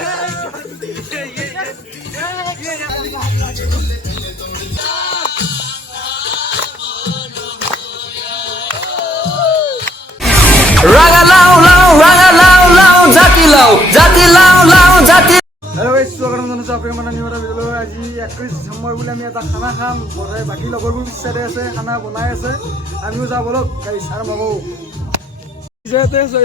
Raga lao lao, raga lao lao, jati lao, jati lao lao, jati. Hello guys, स्वागत जनाइছো আপোনালোকৰ নিউৰা ভিডিঅ'লৈ। আজি 21 ডিচেম্বৰ বুলি আমি এটা খানা খাম। বৰাই বাকি লগৰবোৰ বিচাৰে আছে, খানা বনাই আছে। আমিও যাওঁ বলক গাইছ আৰম্ভ কৰো। যেতে আছে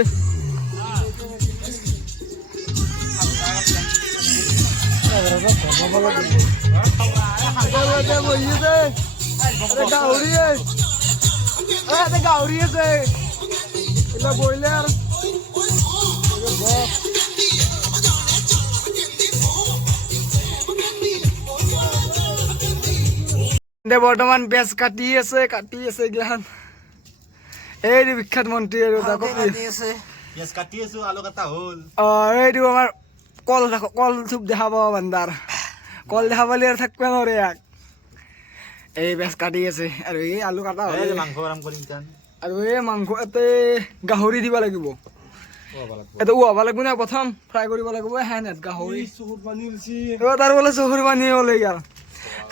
গাউৰি আছে এটা বইলাৰ বৰ্তমান বেচ কাটি আছে এইগিলাখান। এই বিখ্যাত মন্ত্ৰী আৰু এইটো আমাৰ কল থুপ দেখা পাব বান্দাৰ কল দেখা পালে আৰু থাকিব নোৱাৰে ইয়াক। এই বেচ কাটি আছে আৰু এই আলু কাটা আৰু এই মাংস ইয়াতে গাহৰি দিব লাগিব। এটা উহাব লাগিব না প্ৰথম ফ্ৰাই কৰিব লাগিব। হেনেত গাহৰি তাৰ বোলে চকুৰ পানী ওলে গেল।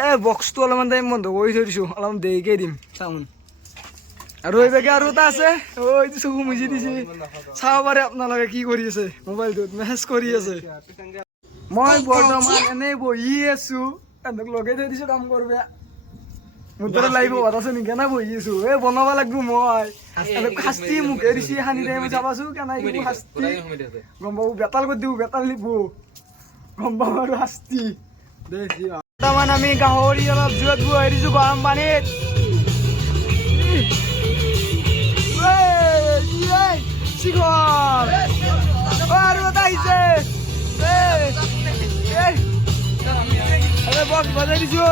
এই বক্সটো অলপমান টাইম বন্ধ কৰি থৈ দিছোঁ, অলপমান দেৰিকৈ দিম চাউন। আৰু এই বেগে আৰু এটা আছে, এইটো চকু মুচি দিছে। চাব পাৰে আপোনালোকে কি কৰি আছে, মোবাইলটোত মেছেজ কৰি আছে। মই বৰ্তমান এনেই বহি আছো, এহেঁতক লগাই থৈ দিছোঁ কাম কৰবে। মোৰ দৰে লাগিব আছে নেকি কেনে বহি আছো। এই বনাব লাগিব মই শাস্তি মুখে দিছি সানি দে মই চাবাছো কেনে দিব শাস্তি গম পাব। বেতাল কৰি দিব, বেতাল নিব গম পাব আৰু শাস্তি দেখি। বৰ্তমান আমি গাহৰি অলপ জুইত বহাই দিছো গৰম পানীত। আৰু এটা আহিছে বক্স বজাই দিছো।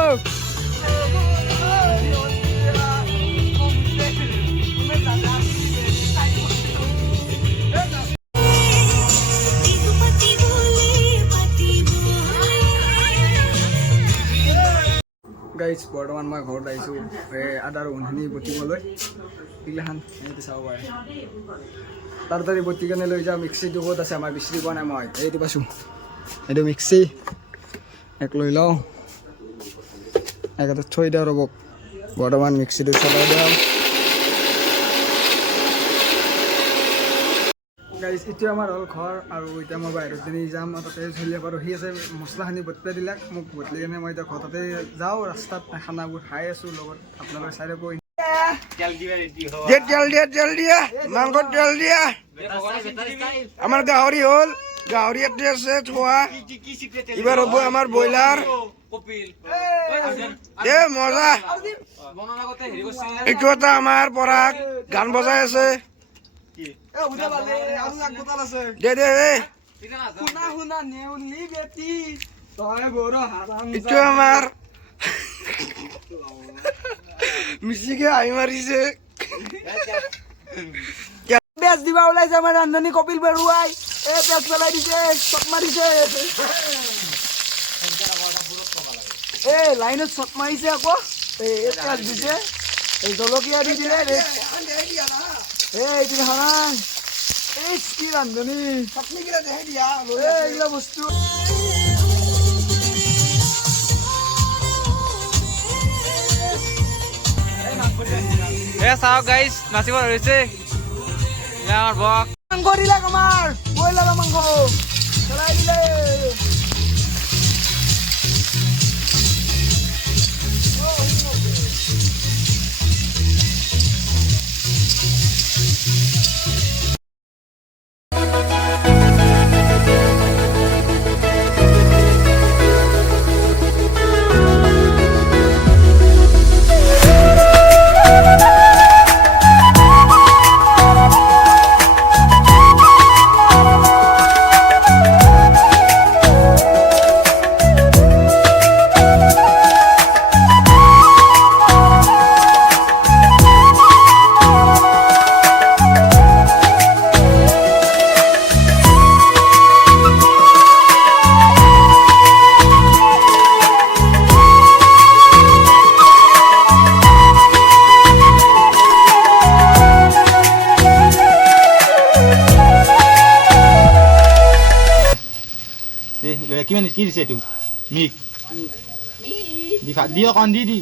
গাইজ বৰ্তমান মই ঘৰত আহিছোঁ আদা ৰহুনখিনি বটিবলৈ। এইগিলাখান এইটো চাব পাৰে, তাড়াতাড়ি বটি কেনে লৈ যাওঁ। মিক্সিটো ক'ত আছে আমাৰ বিচাৰি পোৱা নাই মই। এইটো পাইছোঁ, এইটো মিক্সি এক লৈ লওঁ, একেটা থৈ দিওঁ ৰ'বক। বৰ্তমান মিক্সিটো চলাই দিওঁ। গাইজ এতিয়া আমাৰ হ'ল ঘৰ আৰু এতিয়া মই বাহিৰত পিনি যাম। তাতে চলিয়ে ৰখি আছে মছলাখিনি বটিয়াই দিলাক মোক বটলি কেনে মই এতিয়া ঘৰতে যাওঁ। ৰাস্তাত খানাবোৰ খাই আছোঁ লগত আপোনালোকে চাই কৈ তেল দিয়া মাংসত তেল দিয়া। আমাৰ গাহৰি হ'ল, গাহৰি ইয়াতে আছে থোৱা। এইবাৰ হ'ব আমাৰ ব্ৰইলাৰ। মজা। এইটো এটা আমাৰ পৰাগ গান বজাই আছে। এইটো আমাৰ মিচিকে আহি মাৰিছে। বেচ দিবা ওলাইছে আমাৰ ৰান্ধনী কপিল বৰুৱাই। এই বেচ পেলাই দিছে, চট মাৰিছে। এই লাইনত চট মাৰিছে আকৌ। এই পেচ দিছে, এই জলকীয়া দি দিলে। এইটো নহয় এই কি ৰান্ধনী এইগিলা বস্তু। চাওক গাইজ নাচিব ধৰিছে আমাৰ বক। মাংস দিলাক আমাৰ ব্ৰইলাৰৰ মাংস চলাই দিলে। কিমান কি দিছে এইটো মিক দি অকণ দি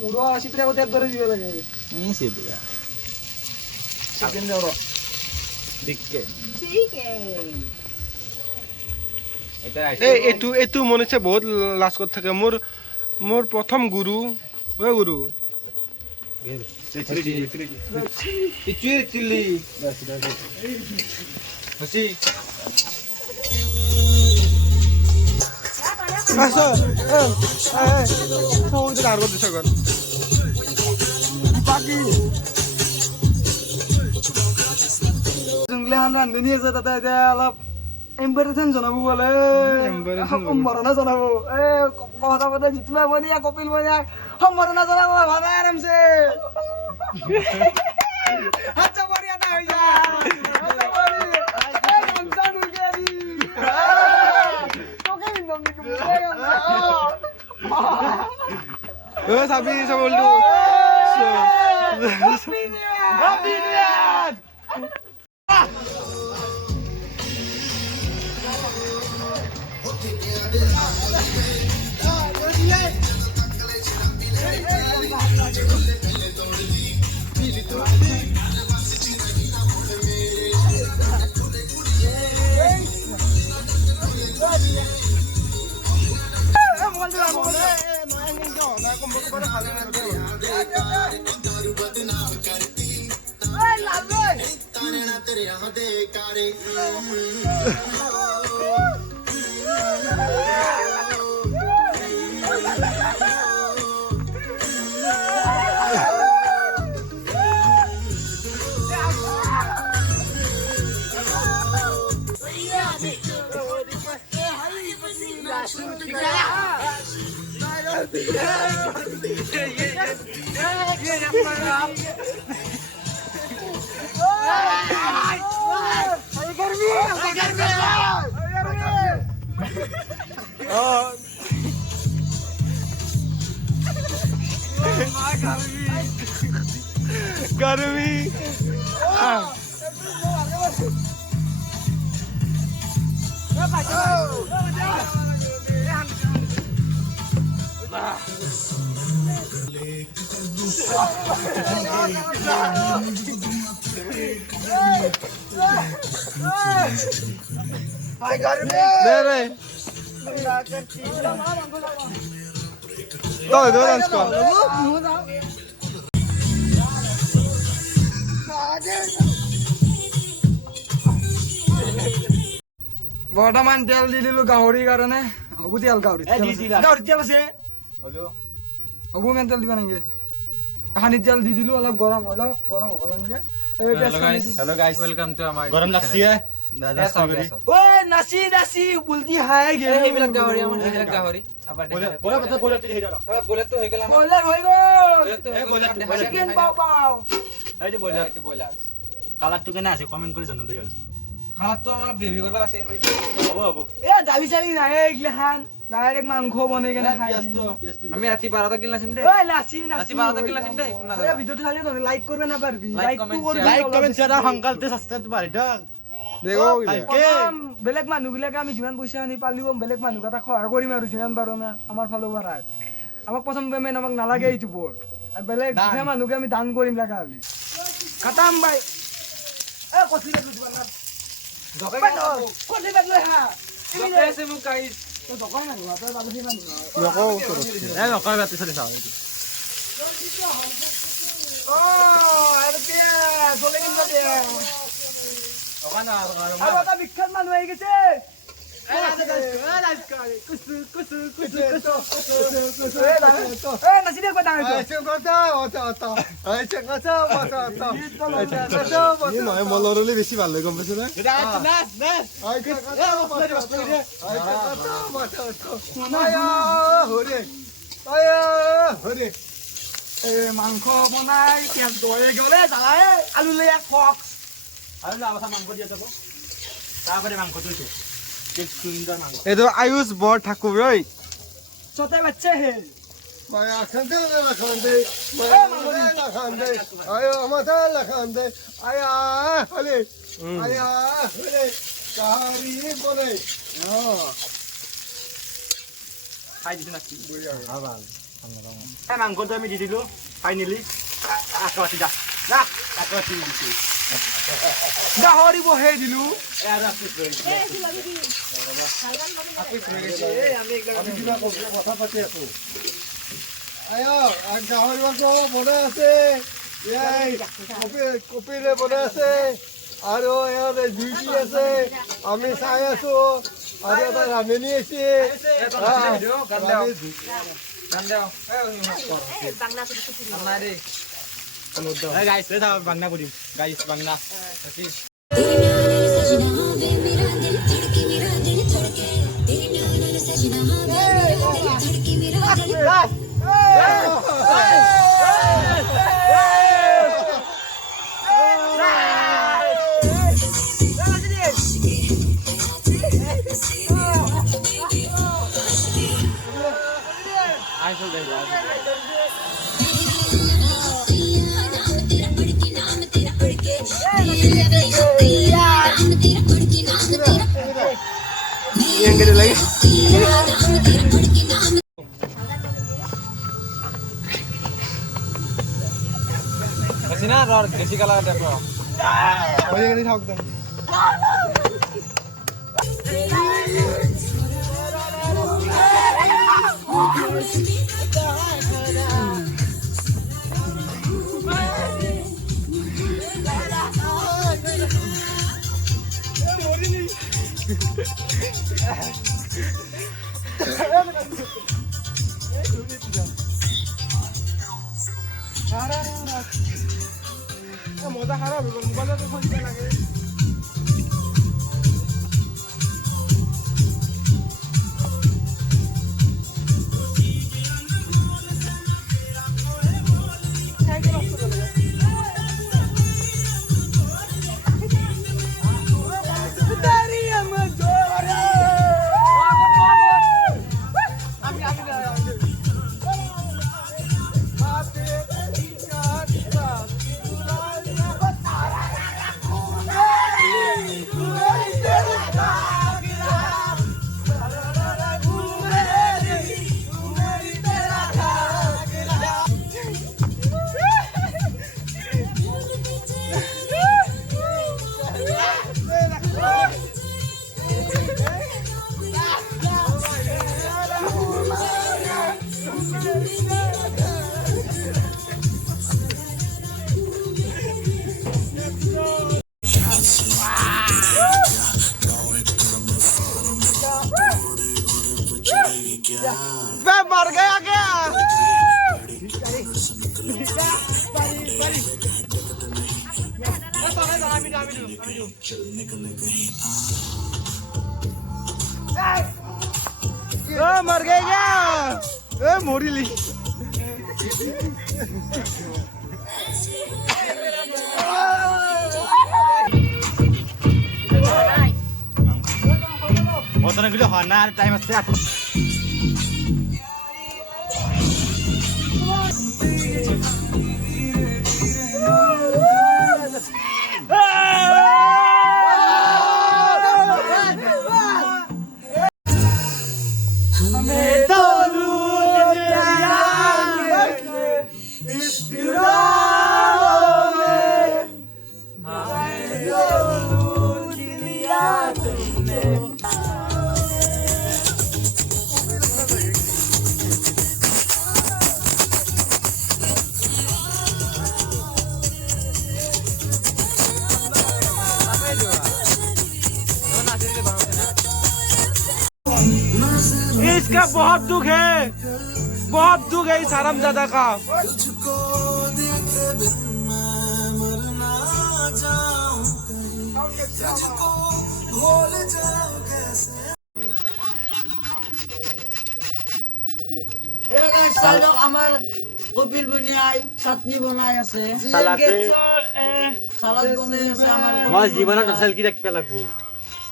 মোৰো চিপৰা কটাৰ দৰে দিব লাগে চিপৰা চিকেন দিয়ক ঠিকে এইটো মনিছে বহুত লাজ কৰি থাকে মোৰ প্ৰথম গুৰু গুৰু চিলি যোনগিলাখান ৰান্ধনি আছে তাতে এতিয়া অলপ এম্বাৰেচন জনাব বোলে সম্বৰ্ধনা জনাব কথা পাতে জিতুমা বনিয়া কপিল বনিয়া সম্বৰ্ধনা জনাব ভাবা আৰামছে আচ্ছা বঢ়িয়া এটা হৈ যায় চাবি চাবলটো गर्मी दे रे दो डांस को বৰ্তমান তেল দি দিলো গাহৰিৰ কাৰণে হ'ব তেল গাহৰিত তেল আছে হ'ব মেন তেল দিবা নেকি এখানি তেল দি দিলো অলপ গৰম হৈ লওক গৰম হ'ব লাগে हेलो गाइस वेलकम टू हमारे गरम लस्सी है ঐ নাচি নাচি বুলটি হাই গে এইবিলাক গাহৰি আমাৰ এইবিলাক গাহৰি বুলেট হৈ গ'ল আমাৰ বইলাৰ হৈ গ'ল বুলেট চিকেন পাও পাও এই যে বইলাৰ ব্ৰইলাৰ কালাৰটো কেনে আছে কমেন্ট কৰি জানা দেই খানাটো আমাৰ গ্ৰেভি কৰিব লাগছে হ'ব হ'ব এ দালি চালি নাই এইগিলাখান ডাইৰেক্ট মাংস বনাই কেনে খাই আমি ৰাতি 12টা কিল নাচিম দে ঐ নাচি ৰাতি নাচি 12টা কিল নাচিম দে কোন এই নাযায় ভিডিওটো চালি তই লাইক কৰিব না পাৰবি Like, comment, share. Like comment share সংকল্পতে সাবস্ক্ৰাইব মাৰি দিয়ক देखो বেলেগ মানুহ বিলাকে আমি যিমান পইচা আনি পালিও বেলেগ মানুহ এটা সহায় কৰিম আৰু যিমান পাৰো আমি আমাৰ ফালৰ পৰা আমাক প্ৰথম পেমেণ্ট আমাক নালাগে ইউটিউবৰ আৰু বেলেগ দুখীয়া মানুহকে আমি দান কৰিম লাগা হলি খতম ভাই এ কচি লাগি দিবা না জকাই কচি বাদ লৈ হা জকাই আছে মোক গাইছ তো দকাই মানুহ তই বাদলি মানুহ देखो এ নকয় বাতি চলি চাও ও আৰু কে চলে কিন দে অকানা আৰু এটা বিখ্যাত মানুহ আহি গৈছে নাচি দে কথা নহয় মলৰলি বেছি ভাল হয় গম পাইছ নে মাংস বনাই তেল দৈ গলে জ্বালাই আলু লৈ ফক্স আৰু লাভ মাংস দিয়া যাব তাৰপৰে মাংস থৈছো কি সুন্দৰ মাংস এইটো আয়ুষ বৰ ঠাকুৰ ঐ ছোটে বাচ্চা হে Maya kande la kande, maya la kande, ayo amata la kande, aya hale, aya hale, kahari bole. খাই দিছো নাকি মাংসটো আমি দি দিলো ফাইনেলি আকাশী যা না আকাশী দিছো গাহৰি বহে দিলো কথা পাতি আছো আয়া গাহৰি মাংস বনাই আছে কপিলে বনাই আছে আৰু ইয়াত জুইটি আছে আমি চাই আছো আৰু এটা ৰান্ধনি আছে গাইছ রে থাক বাংলা করিম গাইছ বাংলা तेरे नाल सजना वे मेरा दिल धड़के मेरा दिल धड़के तेरे नाल सजना वे मेरा दिल धड़के मेरा दिल नाम तेरा पड़के नाम तेरा पड़के नाम तेरा पड़के नाम तेरा এঙ্গেলে লাগে नाम तेरा पड़के नाम না আর দেশি কালার দেখো ওই এখানে থাক দাও মজা খারাপ মোবাইলতে খুঁজতে লাগে मैं मर गया क्या मर गए क्या मोरी ली বর্তমানে হয় না আর টাইম আছে इसका बहुत दुख है इस हरामजादा का আমার কপিল বনিয়াই চাটনি বনাই আছে সালাতে সালাদ বনাই আছে আমার মই জীবনত আছিল কি দেখতে লাগবো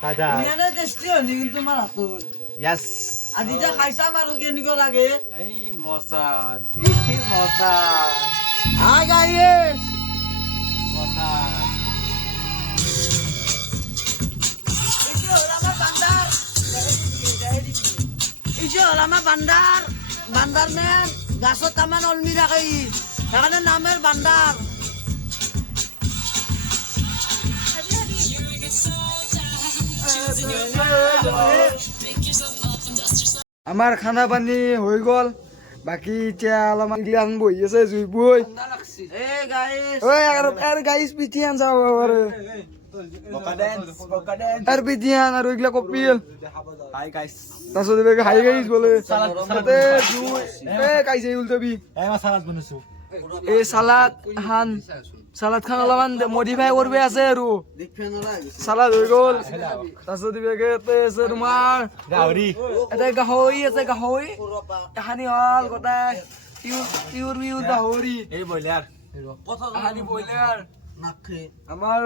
দাদা বিয়ানে টেস্টি হনি কিন্তু আমার হাতত ইয়াস আজি যা খাইছা মারু কেনিক লাগে এই মজা কি মজা হাই গাইস মজা এই যে আমার বান্দার এই যে উদ্দেশ্য হ'ল আমাৰ বান্দাৰ মেন গাছত তামান অলমি থাকে ই সেইকাৰণে নামেৰ বান্দাৰ আমাৰ খানা পানী হৈ গ'ল বাকী এতিয়া অলপমান গিলান বহি আছে জুই বৈ আৰু গাইছ পিঠিয়ান চাব আৰু পিঠিয়ান আৰু এইগিলা কপিল তাৰপিছত হাই গাইছ বোলে তাতে জুই গাইছে উলটবি এই চালাদ খান অলপমান মডিফাই কৰিব আছে আৰু চালাদ হৈ গ'ল তাৰপিছত আছে তোমাৰ এটা গাহৰি আছে গাহৰি এখানি হল গোটাই পিউৰ গাহৰি এই ব্ৰইলাৰ এখানি ব্ৰইলাৰ আমাৰ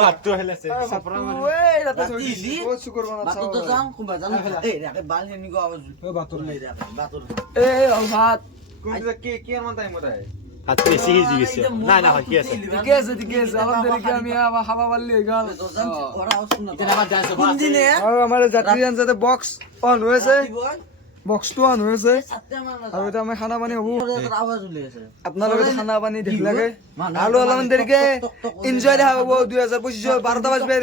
হাতটো হেলাইছে ভাত হাতটো বেছি সিজি গৈছে নাই নাই কি আছে ঠিকে আছে অলপ দেৰিকে আমি খাব পাৰিলি হৈ গ'ল আৰু আমাৰ যাত্ৰী আঞ্জাতে বক্স অন হৈ আছে বক্সটো অন হৈ আছে আৰু এতিয়া আমি খানা পানী হ'ব আপোনালোকে খানা পানী দেখিলাকে আৰু অলপমান দেৰিকে এনজয় দেখা পাব 2025 12টা বাজবে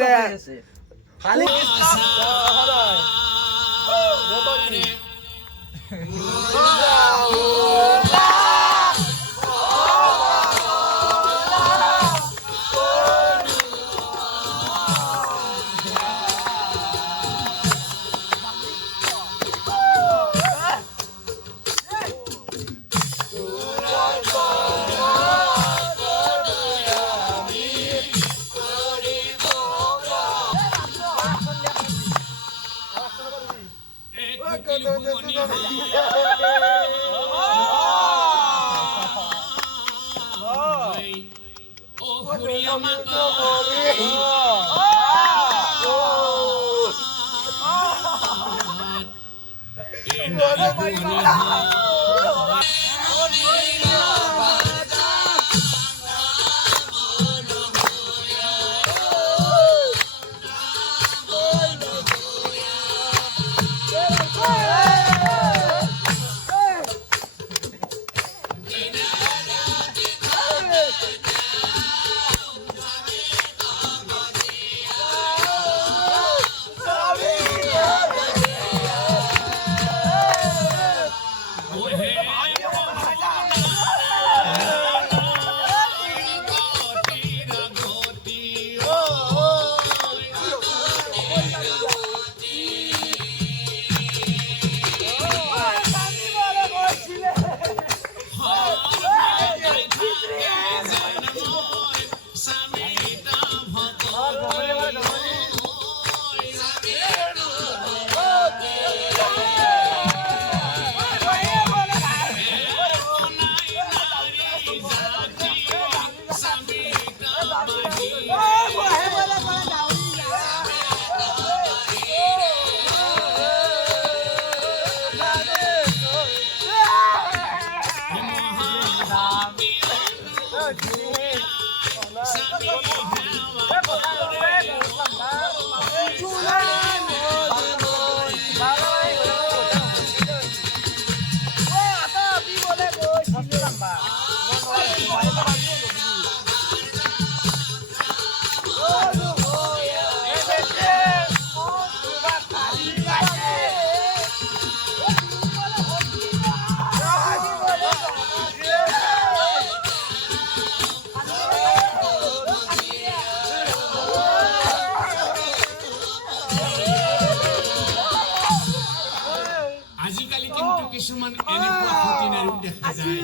কিছুমান এনেকুৱা খুঁটিনাৰীও দেখা যায়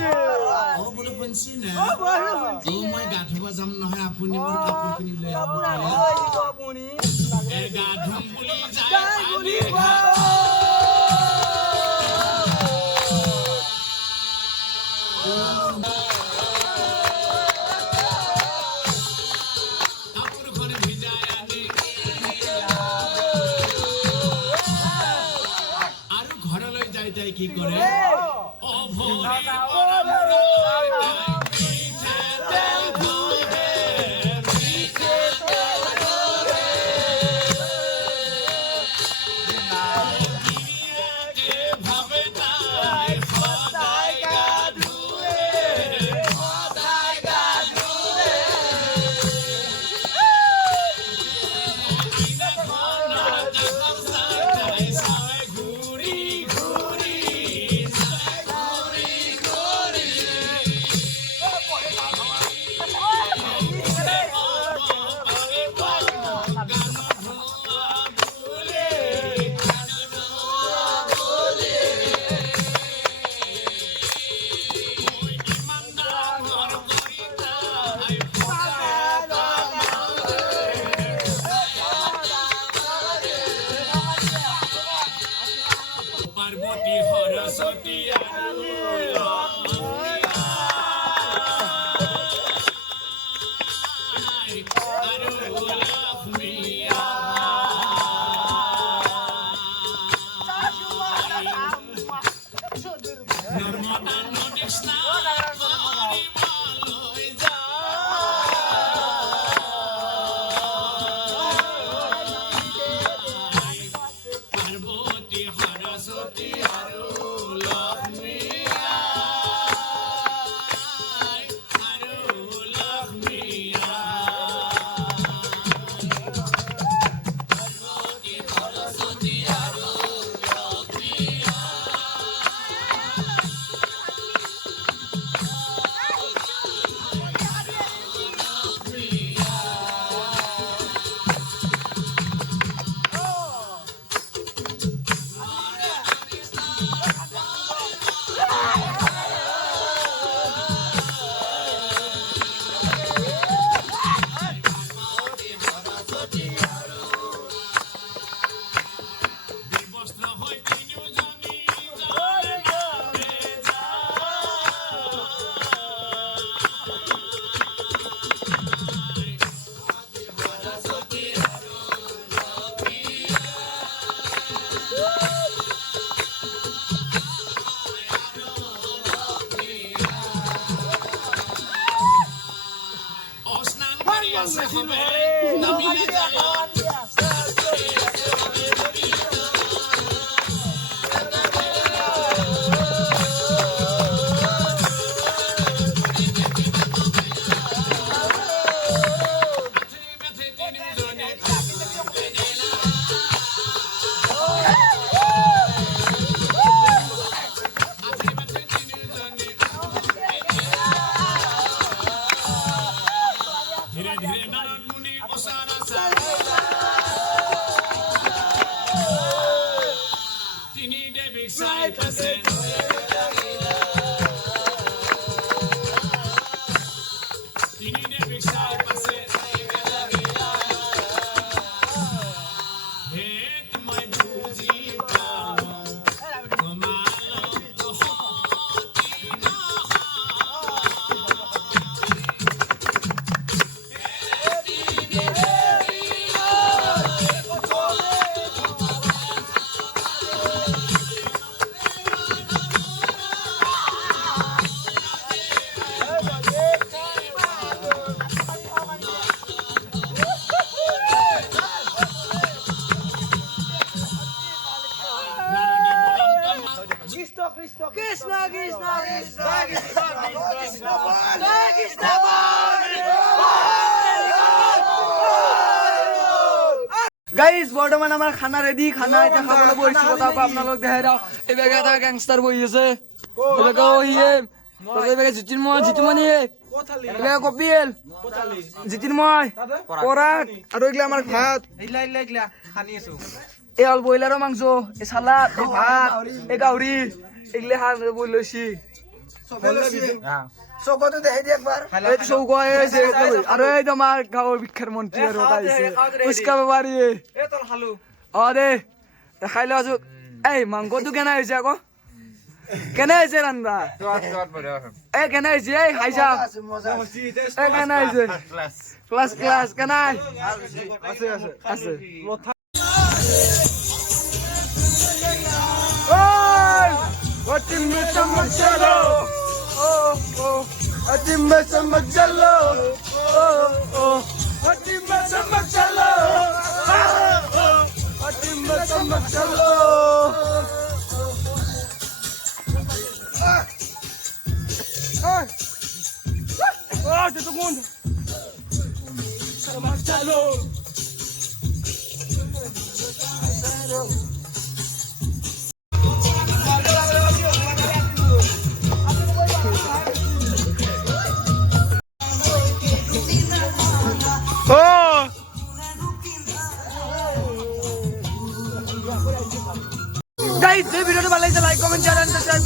বোলে শুনছি না মই গা ধুব যাম নহয় আপুনি মোৰ কাপোৰখিনি লৈ আপুনি গা ধুম বুলি কাপোৰ ঘৰে ভিজাই আনি আৰু ঘৰলৈ যাই যাই কি কৰে আছে হবে নামিলে জালা ধীরে ধীরে নারদ মুনি ওসারা তিনি দেবিক সাইতেছে তিনি দেবিক সাইতেছে হে তোমায় বুঝি পালো তোমালো তো হতি না কৃষ্ণ কৃষ্ণ কৃষ্ণ গাইস বৰ্তমান আমাৰ খানা ৰেডি খানা এতিয়া খাবলৈ বহিছো কথা আপোনালোক দেখাই দিওঁ এইবেগে এটা গেংষ্টাৰ বহি আছে এইবেগে ওহিম এইবেগে জিতিমণি এইবেগে কপিল জিতিময় পৰাগ আৰু এইগিলা আমাৰ ভাত এই হ'ল ব্ৰইলাৰৰ মাংস এই চালাড এই ভাত এই গাহৰি এইগিলা খাই বহি লৈছি চৌকতো দেখাই দি একবাৰ এইটো চৌক আৰু এই আমাৰ গাঁৱৰ বিখ্যাত মন্ত্ৰী আৰু এটা আহিছে ফুচকা বেপাৰী অ দে দেখাই লোৱা আছো এই মাংসটো কেনে হৈছে আকৌ কেনে হৈছে ৰান্ধা এই কেনে হৈছে এই খাইছা এই কেনে হৈছে ক্লাছ ক্লাছ কেনে আছে গাইস এই ভিডিওটা ভালো লাগলে like comment share and subscribe